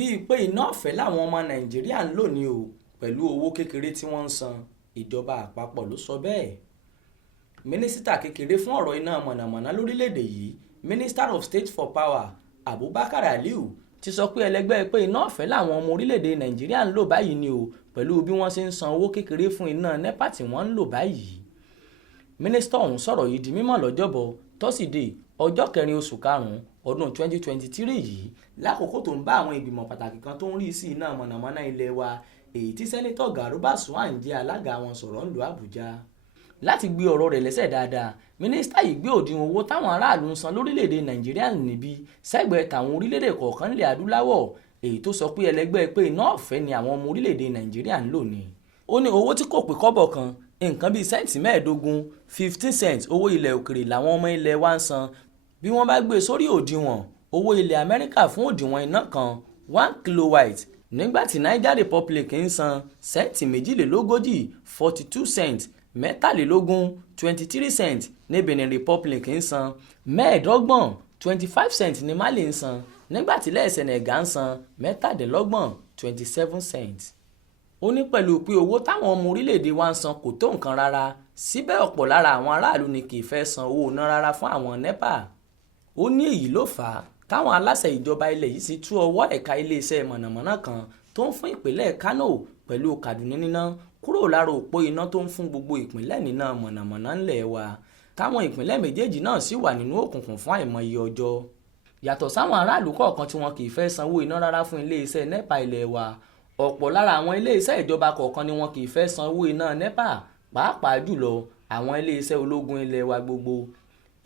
bíi pé iná ọ̀fẹ́ làwọn ọmọ Nàìjíríà ń lò ní o pẹ̀lú owó kékeré tí wọ́n ń san, ìjọba àpapọ̀ ló sọ bẹ́ẹ̀. Mínísítà kékeré fún ọ̀rọ̀ iná mọ̀nàmọ́ná lórílẹ̀‐èdè yìí, Minister of State for Power Abubakar Aliu ti sọ pé ẹlẹgbẹ́ pé iná ọ̀fẹ́ làwọn ọmọ orílẹ̀‐èdè Nàìjíríà ń lò báyìí ni o pẹ̀lú bí wọ́n ṣe ń san owó kékeré fún iná NEPA tí wọ́n ń lò báyìí. Mínísítà ọ̀hún sọ̀rọ̀ yìí di mímọ̀ lọ́jọ́bọ̀ tọ́sídẹ̀ẹ́ ọjọ́ 4 oṣù karùn-ún ọdún 2023 yìí lákòókò tó ń bá àwọn ìgbìmọ̀ pàtàkì kan tó ń rí sí iná mọ̀nàmọ́ná ilẹ̀ wa èyí tí sẹ́nitọ̀ yorubas jẹ́ alága wọn sọ̀rọ̀ ńlùú Àbújá. Láti gbé ọ̀rọ̀ rẹ̀ lẹ́sẹ̀ dáadáa, mínísítà yìí gbé òdiwọ̀n owó táwọn aráàlú ń san lórílẹ̀‐èdè Nàìjíríà níbi sẹ́gbẹ̀ẹ́ tàwọn orílẹ̀‐èdè kọ̀ọ̀kan ilẹ̀ adúláwọ̀ èyí tó sọ pé ẹlẹgbẹ́ pé iná ọ̀fẹ́ ni àwọn ọmọ orílẹ̀‐èdè Nàìjíríà ń lò ní. Ó ní owó tí kò pé kọ́bọ̀ kan, nǹkan bíi sẹ́ǹtì 15 15 cents owó ilẹ̀ òkèrè làwọn ọmọ ilẹ̀ wa ń san. Bí wọ́n bá gbé sórí òdiwọ̀n owó ilẹ̀ Amẹ́ríkà fún òdiwọ̀n iná kan 1 kilowatt, nígbà tí Niger Republic ń san sẹ́ǹtì 42 42 cents, 23 cents ní Benin Republic ń san 25 cents ní Mali ń san, nígbà tí ilẹ̀ Senegal ń san 27 cents. Ó ní pẹ̀lú pé owó táwọn ọmọ orílẹ̀-èdè wa ń san kò tó nǹkan rárá, síbẹ̀ ọ̀pọ̀ lára àwọn aráàlú ni kì í fẹ́ san owó iná rárá fún àwọn NEPA. Ó ní èyí ló fà á táwọn aláṣẹ ìjọba ilẹ̀ yìí sì tú ọwọ́ ẹ̀ka iléeṣẹ́ mọ̀nàmọ́ná kan tó ń fún ìpínlẹ̀ Kano pẹ̀lú Kaduna níná kúrò lára òpó iná tó ń fún gbogbo ìpínlẹ̀ níná mọ̀nàmọ́ná ńlẹ̀ wa, táwọn ìpínlẹ̀ méjèèjì náà sì wà nínú òkùnkùn fún àìmọye ọjọ́. Yàtọ̀ sáwọn aráàlú kọ̀ọ̀kan tí wọn kì í fẹ́ sanwó iná rárá fún iléeṣẹ́ NEPA ilẹ̀ wa, ọ̀pọ̀ lára àwọn iléeṣẹ́ ìjọba kọ̀ọ̀kan ni wọn kì í fẹ́ sanwó iná NEPA, pàápàá jùlọ àwọn iléeṣẹ́ ológun ilẹ̀ wa gbogbo.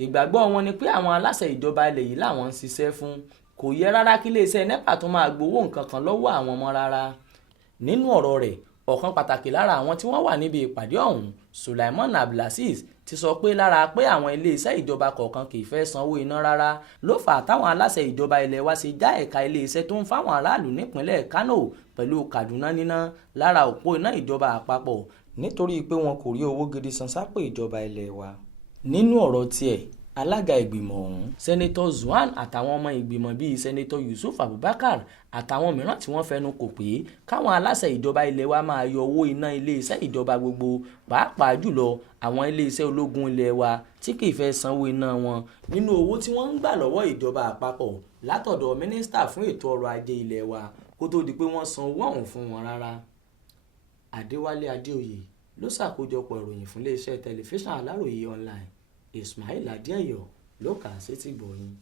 Ìgbàgbọ́ wọn ni pé àwọn aláṣẹ ìjọba ilẹ̀ yìí làwọn ń ṣiṣẹ́ fún, kò yẹ rárá kí iléeṣẹ́ NEPA tó máa gbowó nǹkan kan lọ́wọ́ àwọn ọmọ rárá. Nínú ọ̀rọ̀ rẹ̀, ọ̀kan pàtàkì lára àwọn tí wọ́n wà níbi ìpàdé ọ̀hún, Sulaiman Abdulaziz, ti sọ pé lára pé àwọn iléeṣẹ́ ìjọba kọ̀ọ̀kan kì í fẹ́ sanwó iná rárá ló fà á táwọn aláṣẹ ìjọba ilẹ̀ wa ṣe já ẹ̀ka iléeṣẹ́ tó ń fáwọn aráàlú nípínlẹ̀ Kano pẹ̀lú Kaduna níná lára òpó iná ìjọba àpapọ̀ nítorí pé wọn kò rí owó gidi san sápò ìjọba ilẹ̀ wa. Nínú ọ̀rọ̀ tiẹ̀, alága ìgbìmọ̀ ọ̀hún, sẹ́nitọ̀ Zuwan àtàwọn ọmọ ìgbìmọ̀ bíi sẹ́nitọ̀ Yusuf Abubakar àtàwọn mìíràn tí wọ́n fẹnu kò pé káwọn aláṣẹ ìjọba ilẹ̀ wa máa yọ owó iná iléeṣẹ́ ìjọba gbogbo, pàápàá jùlọ àwọn iléeṣẹ́ ológun ilẹ̀ wa tí kì í fẹ́ sanwó iná wọn nínú owó tí wọ́n ń gbà lọ́wọ́ ìjọba àpapọ̀ látọ̀dọ̀ mínísítà fún ètò ọrọ̀ ajé ilẹ̀ wa kó tó di pé wọ́n san owó ọ̀hún fún wọn rárá. Adéwálé Adéoyè ló ṣàkójọpọ̀ ìròyìn fún iléeṣẹ́ tẹlifíṣàn Aláròyé online. Ismail Adéẹ̀yọ̀ ló kà á sétígbọ̀ọ́ yín.